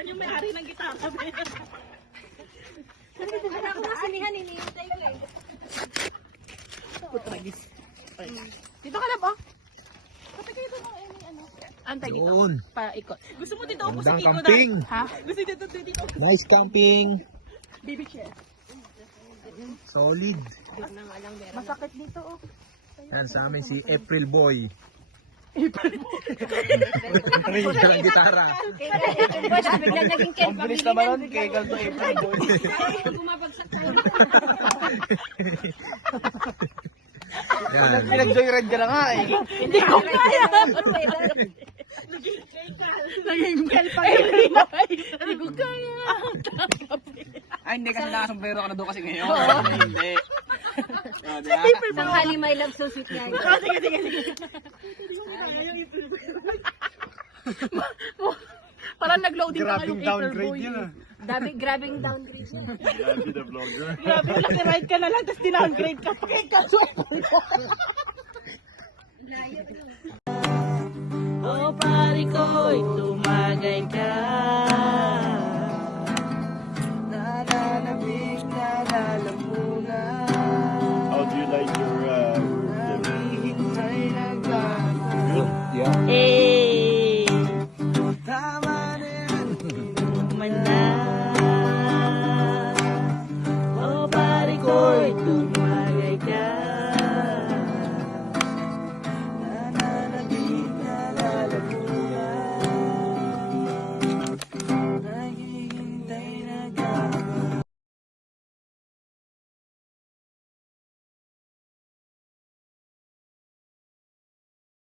Siya yung may-ari ng gitara. Anak ko masinihan, hinihintay ko eh. Putragis. Dito ka lang, oh. Pati kayo doon, ano? Antay dito. Yun. Paikot. Gusto mo dito ako sa Magandang Kiko camping. Ha? Gusto dito dito. Nice camping. Baby chair. Solid. Masakit dito, oh. Yan sa amin si April Boy. April mo. Ang gitara. Biglang naging Ken Ang bilis naman nun, kay Galto April Boy. Bumabagsak sa'yo. Yan. Pinag-joyride ka na nga eh. Hindi ko kaya. Naging kalpang every night. Hindi ko kaya. Ay, hindi kasi nakasombrero ka na doon kasi ngayon. Hindi. Tanghali may love so sweet nga. Oh, sige. Parang nag-loading pa kayong April Boy. Grabing downgrade niya. Grabe, nag-ride ka na lang, tapos dinowngrade ka. Pakikasual ko. Oh, pari ko'y tumagay ka. Nalalabing nalalamunan. How do you like your Nahihintay na gano'n. Yeah. Eh,